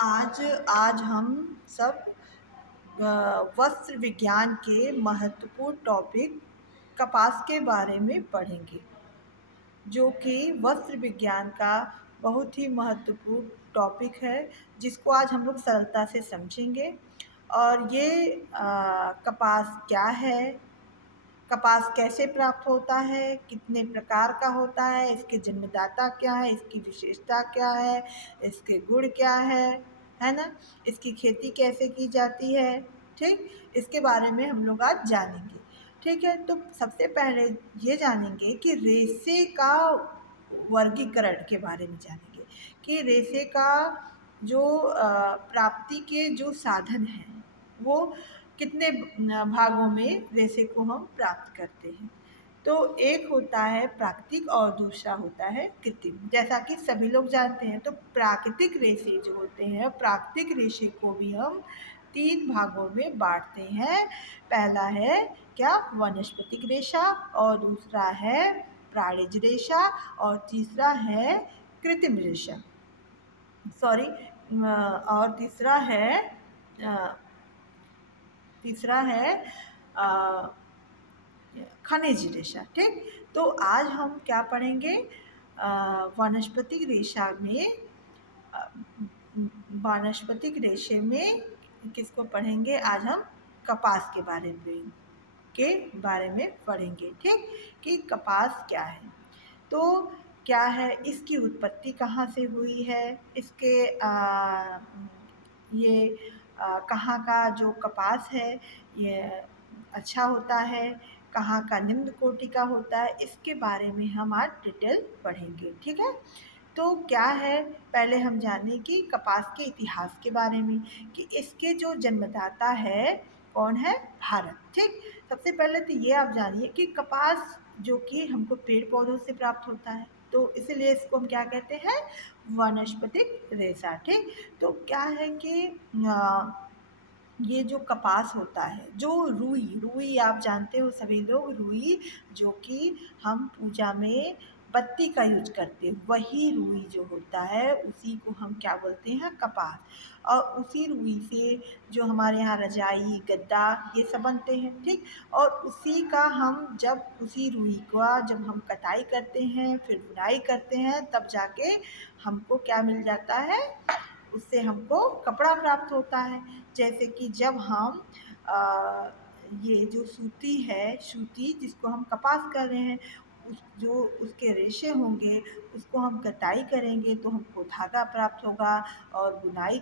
आज आज हम सब वस्त्र विज्ञान के महत्वपूर्ण टॉपिक कपास के बारे में पढ़ेंगे, जो कि वस्त्र विज्ञान का बहुत ही महत्वपूर्ण टॉपिक है, जिसको आज हम लोग सरलता से समझेंगे। और ये कपास क्या है, कपास कैसे प्राप्त होता है, कितने प्रकार का होता है, इसके जन्मदाता क्या है, इसकी विशेषता क्या है, इसके गुण क्या है ना, इसकी खेती कैसे की जाती है। ठीक, इसके बारे में हम लोग आज जानेंगे। ठीक है, तो सबसे पहले ये जानेंगे कि रेशे का वर्गीकरण के बारे में जानेंगे कि रेशे का जो प्राप्ति के जो साधन हैं वो कितने भागों में रेशे को हम प्राप्त करते हैं। तो एक होता है प्राकृतिक और दूसरा होता है कृत्रिम। जैसा कि सभी लोग जानते हैं, तो प्राकृतिक रेशे जो होते हैं, प्राकृतिक रेशे को भी हम 3 भागों में बांटते हैं। पहला है क्या, वनस्पतिक रेशा, और दूसरा है प्राणिज रेशा, और तीसरा है कृत्रिम रेशा। सॉरी, और तीसरा है खनिज रेशा। ठीक, तो आज हम क्या पढ़ेंगे, वानस्पतिक रेशा में वानस्पतिक रेशे में किसको पढ़ेंगे, आज हम कपास के बारे में पढ़ेंगे। ठीक, कि कपास क्या है, तो क्या है, इसकी उत्पत्ति कहाँ से हुई है, इसके कहाँ का जो कपास है ये अच्छा होता है, कहाँ का निम्न कोटि का होता है, इसके बारे में हम आज डिटेल पढ़ेंगे। ठीक है, तो क्या है, पहले हम जाने कि कपास के इतिहास के बारे में, कि इसके जो जन्मदाता है कौन है, भारत। ठीक, सबसे पहले तो ये आप जानिए कि कपास जो कि हमको पेड़ पौधों से प्राप्त होता है, तो इसीलिए इसको हम क्या कहते हैं, वनस्पतिक रेशा। ठीक, तो क्या है कि ये जो कपास होता है, जो रुई रुई आप जानते हो सभी लोग, रुई जो कि हम पूजा में बत्ती का यूज करते हैं, वही रुई जो होता है उसी को हम क्या बोलते हैं, कपास। और उसी रुई से जो हमारे यहाँ रजाई गद्दा ये सब बनते हैं। ठीक, और उसी का हम जब उसी रुई का जब हम कटाई करते हैं, फिर बुनाई करते हैं, तब जाके हमको क्या मिल जाता है, उससे हमको कपड़ा प्राप्त होता है। जैसे कि जब हम ये जो सूती जिसको हम कपास कर रहे हैं, जो उसके रेशे होंगे उसको हम कटाई करेंगे तो हमको धागा प्राप्त होगा, और बुनाई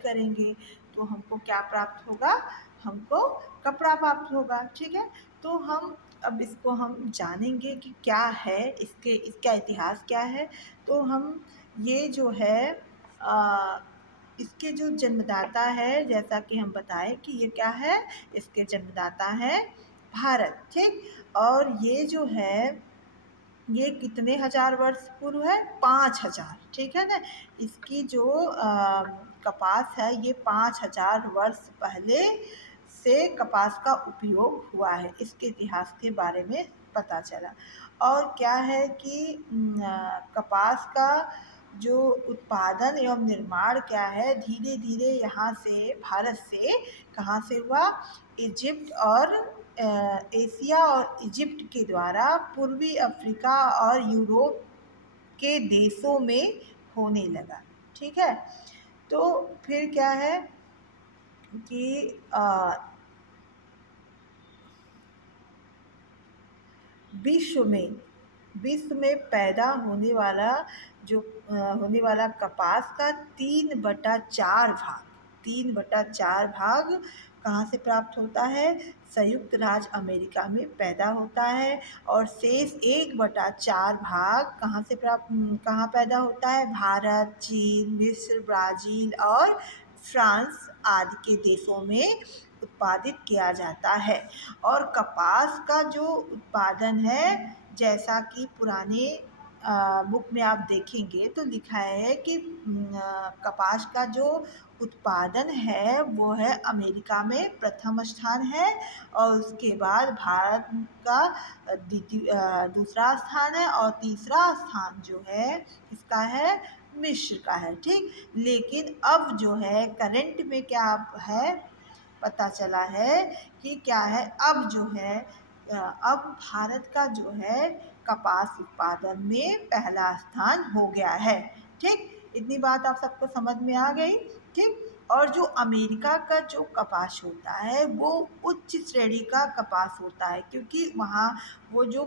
करेंगे तो हमको क्या प्राप्त होगा, हमको कपड़ा प्राप्त होगा। ठीक है, तो हम अब इसको हम जानेंगे कि क्या है, इसका इतिहास क्या है। तो हम ये जो है इसके जो जन्मदाता है, जैसा कि हम बताएं कि ये क्या है, इसके जन्मदाता है भारत। ठीक, और ये जो है ये कितने हजार वर्ष पूर्व है, 5,000। ठीक है ना, इसकी जो कपास है ये 5,000 वर्ष पहले से कपास का उपयोग हुआ है, इसके इतिहास के बारे में पता चला। और क्या है कि कपास का जो उत्पादन एवं निर्माण क्या है, धीरे धीरे यहाँ से भारत से कहाँ से हुआ, इजिप्ट और एशिया और इजिप्ट के द्वारा पूर्वी अफ्रीका और यूरोप के देशों में होने लगा। ठीक है, तो फिर क्या है कि विश्व में पैदा होने वाला कपास का 3/4 भाग कहाँ से प्राप्त होता है, संयुक्त राज्य अमेरिका में पैदा होता है। और शेष 1/4 भाग कहाँ पैदा होता है, भारत, चीन, मिस्र, ब्राज़ील और फ्रांस आदि के देशों में उत्पादित किया जाता है। और कपास का जो उत्पादन है, जैसा कि पुराने बुक में आप देखेंगे तो लिखा है कि कपास का जो उत्पादन है वो है अमेरिका में प्रथम स्थान है, और उसके बाद भारत का दूसरा स्थान है, और तीसरा स्थान जो है इसका है मिस्र का है, ठीक। लेकिन अब जो है करंट में क्या है, पता चला है कि क्या है, अब जो है अब भारत का जो है कपास उत्पादन में पहला स्थान हो गया है, ठीक। इतनी बात आप सबको समझ में आ गई, ठीक। और जो अमेरिका का जो कपास होता है वो उच्च श्रेणी का कपास होता है, क्योंकि वहाँ वो जो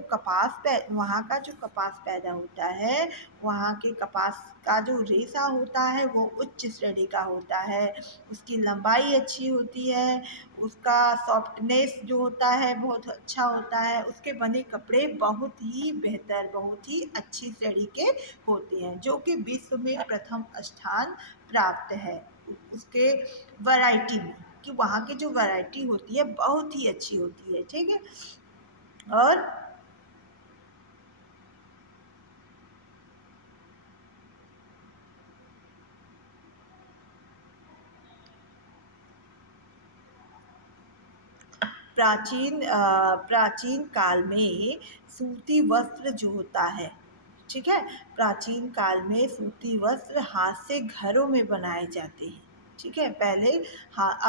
वहाँ का जो कपास पैदा होता है, वहाँ के कपास का जो रेशा होता है वो उच्च श्रेणी का होता है, उसकी लंबाई अच्छी होती है, उसका सॉफ्टनेस जो होता है बहुत अच्छा होता है, उसके बने कपड़े बहुत ही बेहतर, बहुत ही अच्छी श्रेणी के होते हैं, जो कि विश्व में प्रथम स्थान प्राप्त है उसके वैरायटी में, कि वहाँ की जो वैरायटी होती है बहुत ही अच्छी होती है, ठीक है। और प्राचीन काल में सूती वस्त्र जो होता है, ठीक है, प्राचीन काल में सूती वस्त्र हाथ से घरों में बनाए जाते हैं, ठीक है, पहले। हाँ,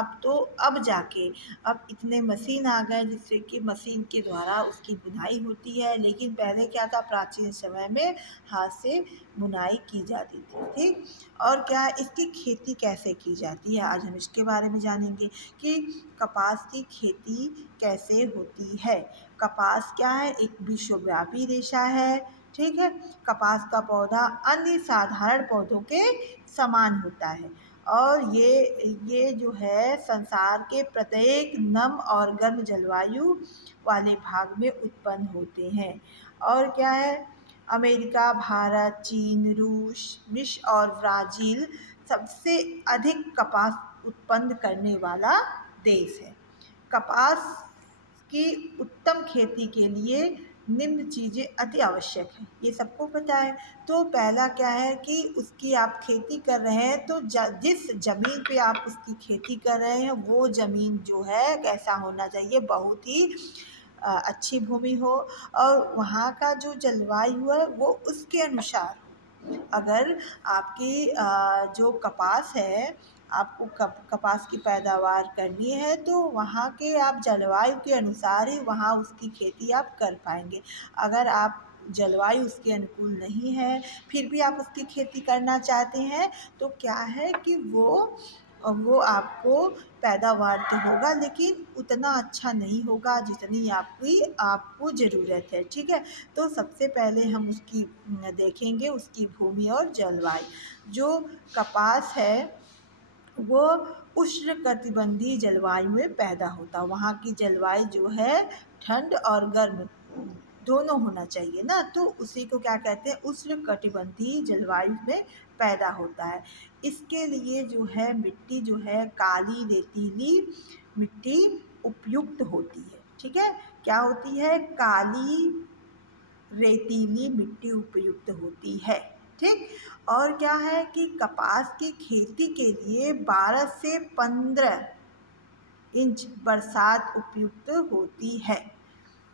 अब जाके अब इतने मशीन आ गए जिससे कि मशीन के द्वारा उसकी बुनाई होती है, लेकिन पहले क्या था, प्राचीन समय में हाथ से बुनाई की जाती थी, ठीक। और क्या इसकी खेती कैसे की जाती है, आज हम इसके बारे में जानेंगे कि कपास की खेती कैसे होती है। कपास क्या है, एक विश्वव्यापी रेशा है, ठीक है। कपास का पौधा अन्य साधारण पौधों के समान होता है, और ये जो है संसार के प्रत्येक नम और गर्म जलवायु वाले भाग में उत्पन्न होते हैं। और क्या है, अमेरिका, भारत, चीन, रूस, मिस्र और ब्राज़ील सबसे अधिक कपास उत्पन्न करने वाला देश है। कपास की उत्तम खेती के लिए निम्न चीज़ें अति आवश्यक हैं, ये सबको पता है। तो पहला क्या है कि उसकी आप खेती कर रहे हैं तो जिस ज़मीन पे आप उसकी खेती कर रहे हैं वो ज़मीन जो है कैसा होना चाहिए, बहुत ही अच्छी भूमि हो, और वहाँ का जो जलवायु है वो उसके अनुसार हो। अगर आपकी जो कपास है, आपको कपास की पैदावार करनी है तो वहाँ के आप जलवायु के अनुसार ही वहाँ उसकी खेती आप कर पाएंगे। अगर आप जलवायु उसके अनुकूल नहीं है फिर भी आप उसकी खेती करना चाहते हैं तो क्या है कि वो आपको पैदावार तो होगा लेकिन उतना अच्छा नहीं होगा जितनी आपको ज़रूरत है, ठीक है। तो सबसे पहले हम उसकी देखेंगे उसकी भूमि और जलवायु। जो कपास है वो उष्णकटिबंधीय जलवायु में पैदा होता है, वहाँ की जलवायु जो है ठंड और गर्म दोनों होना चाहिए ना, तो उसी को क्या कहते हैं, उष्णकटिबंधीय जलवायु में पैदा होता है। इसके लिए जो है मिट्टी जो है काली रेतीली मिट्टी उपयुक्त होती है, ठीक है। क्या होती है, काली रेतीली मिट्टी उपयुक्त होती है, ठीक। और क्या है कि कपास की खेती के लिए 12 से 15 इंच बरसात उपयुक्त होती है,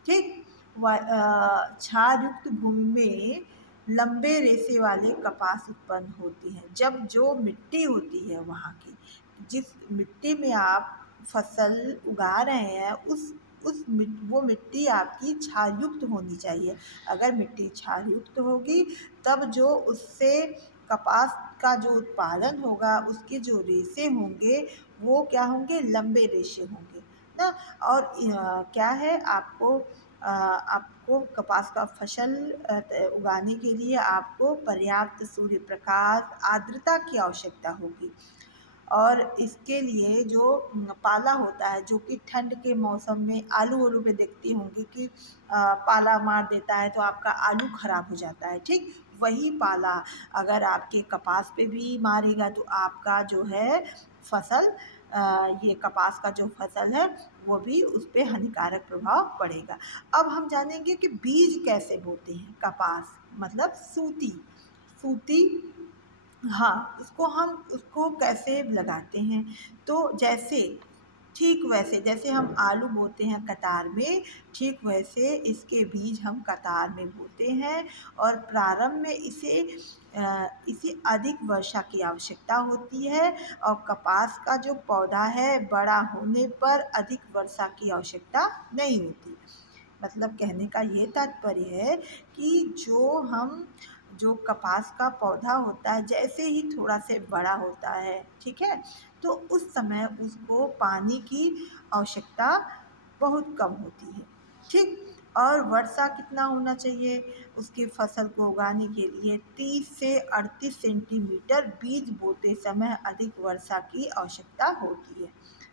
ठीक। क्षार युक्त भूमि में लंबे रेशे वाले कपास उत्पन्न होते हैं। जब जो मिट्टी होती है वहाँ की, जिस मिट्टी में आप फसल उगा रहे हैं वो मिट्टी आपकी क्षार युक्त होनी चाहिए। अगर मिट्टी क्षार युक्त होगी तब जो उससे कपास का जो उत्पादन होगा उसके जो रेशे होंगे वो क्या होंगे, लंबे रेशे होंगे ना। और क्या है, आपको कपास का फसल उगाने के लिए आपको पर्याप्त सूर्य प्रकाश आर्द्रता की आवश्यकता होगी। और इसके लिए जो पाला होता है जो कि ठंड के मौसम में आलू वालू पे देखती होंगी कि पाला मार देता है तो आपका आलू खराब हो जाता है, ठीक। वही पाला अगर आपके कपास पे भी मारेगा तो आपका जो है फसल ये कपास का जो फसल है वो भी उस पे हानिकारक प्रभाव पड़ेगा। अब हम जानेंगे कि बीज कैसे बोते हैं, कपास मतलब सूती सूती हाँ, उसको कैसे लगाते हैं। तो जैसे ठीक वैसे जैसे हम आलू बोते हैं कतार में, ठीक वैसे इसके बीज हम कतार में बोते हैं। और प्रारंभ में इसे अधिक वर्षा की आवश्यकता होती है, और कपास का जो पौधा है बड़ा होने पर अधिक वर्षा की आवश्यकता नहीं होती। मतलब कहने का ये तात्पर्य है कि जो कपास का पौधा होता है जैसे ही थोड़ा से बड़ा होता है, ठीक है, तो उस समय उसको पानी की आवश्यकता बहुत कम होती है, ठीक। और वर्षा कितना होना चाहिए उसकी फसल को उगाने के लिए? 30 से 38 सेंटीमीटर बीज बोते समय अधिक वर्षा की आवश्यकता होती है।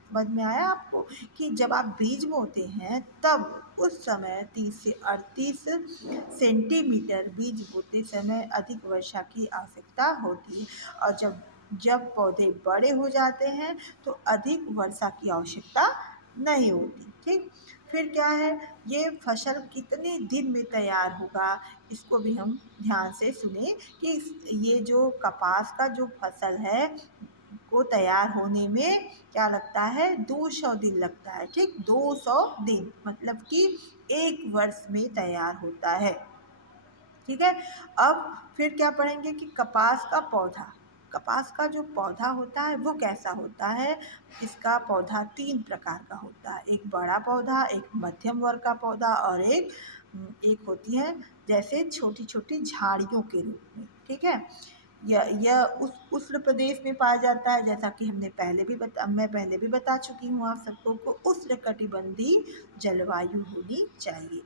समझ में आया आपको कि जब आप बीज बोते हैं तब उस समय 30 से 38 सेंटीमीटर बीज बोते समय अधिक वर्षा की आवश्यकता होती है। और जब जब पौधे बड़े हो जाते हैं तो अधिक वर्षा की आवश्यकता नहीं होती, ठीक। फिर क्या है, ये फसल कितने दिन में तैयार होगा, इसको भी हम ध्यान से सुने कि ये जो कपास का जो फसल है को तैयार होने में क्या लगता है, 200 दिन लगता है, ठीक। 200 दिन मतलब कि 1 वर्ष में तैयार होता है, ठीक है। अब फिर क्या पढ़ेंगे कि कपास का जो पौधा होता है वो कैसा होता है। इसका पौधा 3 प्रकार का होता है, एक बड़ा पौधा, एक मध्यम वर्ग का पौधा और एक होती है जैसे छोटी छोटी झाड़ियों के रूप में, ठीक है। यह उस उष्ण प्रदेश में पाया जाता है, जैसा कि मैं पहले भी बता चुकी हूँ आप सबको को उष्णकटिबंधीय जलवायु होनी चाहिए।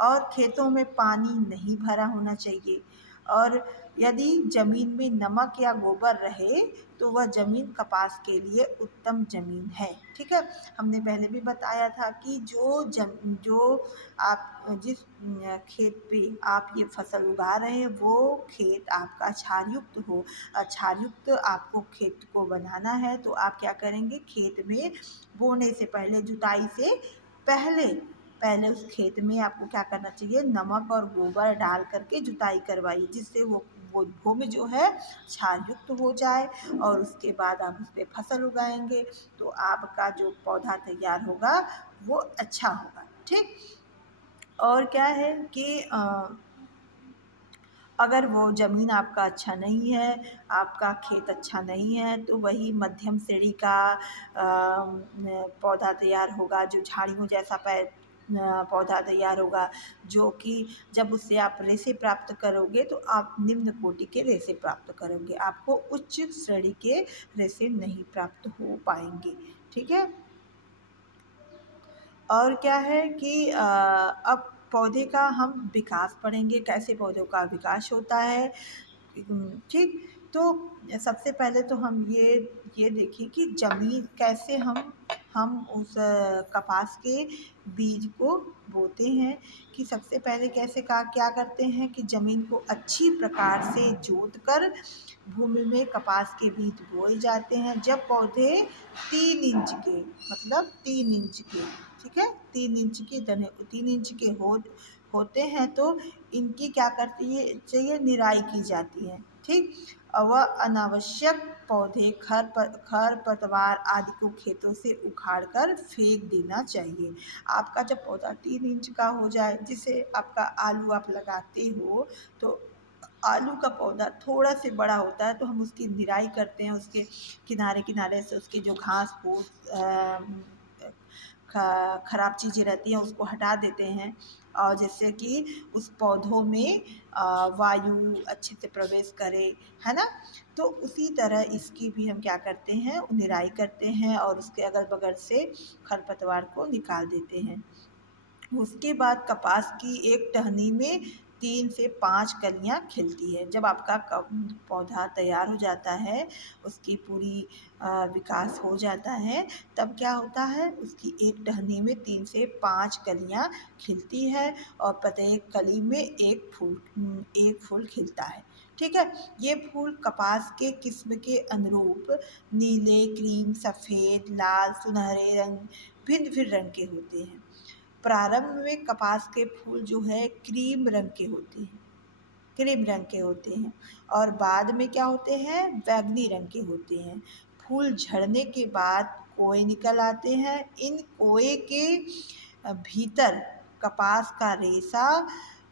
और खेतों में पानी नहीं भरा होना चाहिए। और यदि ज़मीन में नमक या गोबर रहे तो वह ज़मीन कपास के लिए उत्तम ज़मीन है, ठीक है। हमने पहले भी बताया था कि जो आप जिस खेत पे आप ये फसल उगा रहे हैं वो खेत आपका क्षारयुक्त हो। क्षारयुक्त आपको खेत को बनाना है तो आप क्या करेंगे, खेत में बोने से पहले जुताई से पहले पहले उस खेत में आपको क्या करना चाहिए, नमक और गोबर डाल करके जुताई करवाइए, जिससे वो भूमि जो है क्षारयुक्त हो जाए। और उसके बाद आप उस पर फसल उगाएंगे तो आपका जो पौधा तैयार होगा वो अच्छा होगा, ठीक। और क्या है कि अगर वो ज़मीन आपका अच्छा नहीं है, आपका खेत अच्छा नहीं है, तो वही मध्यम श्रेणी का पौधा तैयार होगा, जो झाड़ियों जैसा पौधा तैयार होगा, जो कि जब उससे आप रेशे प्राप्त करोगे तो आप निम्न कोटि के रेशे प्राप्त करोगे, आपको उच्च श्रेणी के रेशे नहीं प्राप्त हो पाएंगे, ठीक है। और क्या है कि अब पौधे का हम विकास पढ़ेंगे, कैसे पौधों का विकास होता है, ठीक। तो सबसे पहले तो हम ये देखें कि ज़मीन कैसे हम उस कपास के बीज को बोते हैं। कि सबसे पहले कैसे क्या करते हैं कि ज़मीन को अच्छी प्रकार से जोत कर भूमि में कपास के बीज बोए जाते हैं। जब पौधे 3 इंच के मतलब 3 इंच के, ठीक है, 3 इंच के होते हैं तो इनकी क्या करती है चाहिए निराई की जाती है, ठीक। और वह अनावश्यक पौधे खर पतवार आदि को खेतों से उखाड़ कर फेंक देना चाहिए। आपका जब पौधा 3 इंच का हो जाए, जिसे आपका आलू आप लगाते हो, तो आलू का पौधा थोड़ा से बड़ा होता है तो हम उसकी निराई करते हैं, उसके किनारे किनारे से उसके जो घास फूस खराब चीज़ें रहती हैं उसको हटा देते हैं, और जिससे कि उस पौधों में वायु अच्छे से प्रवेश करे, है ना। तो उसी तरह इसकी भी हम क्या करते हैं, निराई करते हैं और उसके अगल बगल से खरपतवार को निकाल देते हैं। उसके बाद कपास की एक टहनी में 3 से 5 कलियां खिलती है। जब आपका पौधा तैयार हो जाता है, उसकी पूरी विकास हो जाता है, तब क्या होता है उसकी एक टहनी में 3 से 5 कलियां खिलती है और प्रत्येक कली में एक फूल खिलता है, ठीक है। ये फूल कपास के किस्म के अनुरूप नीले, क्रीम, सफ़ेद, लाल, सुनहरे रंग भिन्न भिन्न रंग के होते हैं। प्रारंभ में कपास के फूल जो है क्रीम रंग के होते हैं और बाद में क्या होते हैं, बैंगनी रंग के होते हैं। फूल झड़ने के बाद कोए निकल आते हैं। इन कोए के भीतर कपास का रेशा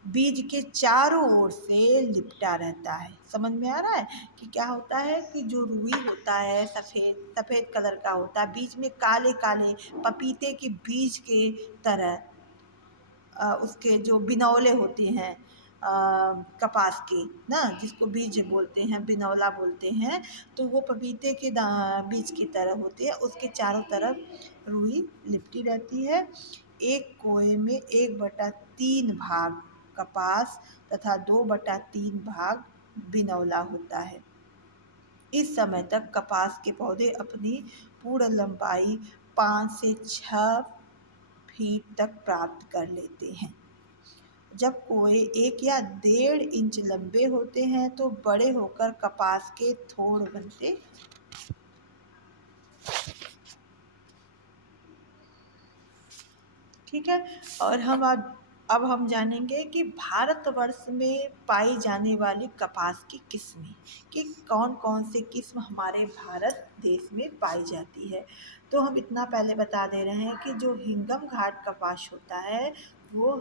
बीज के चारों ओर से लिपटा रहता है। समझ में आ रहा है कि क्या होता है कि जो रुई होता है सफ़ेद सफ़ेद कलर का होता है, बीच में काले काले पपीते के बीज के तरह उसके जो बिनौले होते हैं कपास के ना, जिसको बीज बोलते हैं, बिनौला बोलते हैं, तो वो पपीते के बीज की तरह होते हैं। उसके चारों तरफ रुई लिपटी रहती है। एक कोए में 1/3 भाग कपास तथा 2/3 भाग बिनौला होता है। इस समय तक कपास के पौधे अपनी पूर्ण लंबाई 5 से 6 फीट तक प्राप्त कर लेते हैं। जब कोए 1 या 1.5 इंच लंबे होते हैं तो बड़े होकर कपास के थोड़ बनते। ठीक है। और अब हम जानेंगे कि भारतवर्ष में पाई जाने वाली कपास की किस्में, कि कौन कौन से किस्म हमारे भारत देश में पाई जाती है। तो हम इतना पहले बता दे रहे हैं कि जो हिंगम घाट कपास होता है वो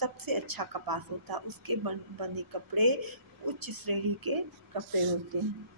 सबसे अच्छा कपास होता है। उसके बने कपड़े उच्च श्रेणी के कपड़े होते हैं।